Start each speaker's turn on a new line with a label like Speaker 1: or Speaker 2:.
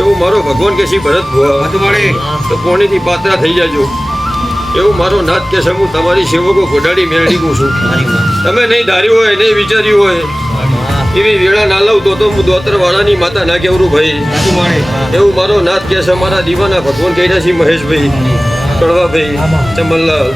Speaker 1: એવું મારો ભગવાન કે શ્રી ભરત ભુવા. તો કોણીથી પાત્રા થઈ જાજો. એવું મારો નાથ કે છે હું તમારી સેવકો ઘોડાડી મેળવી છું. તમે નહીં ધાર્યું હોય નહીં વિચાર્યું હોય એવી વેળા ના લઉં તો તો હું દોતર વાળાની માતા ના કેવરું ભાઈ. એવું મારો નાથ કે છે મારા દીવાના ભગવાન કહી રહ્યા છે મહેશભાઈ કડવાભાઈ ચમનલાલ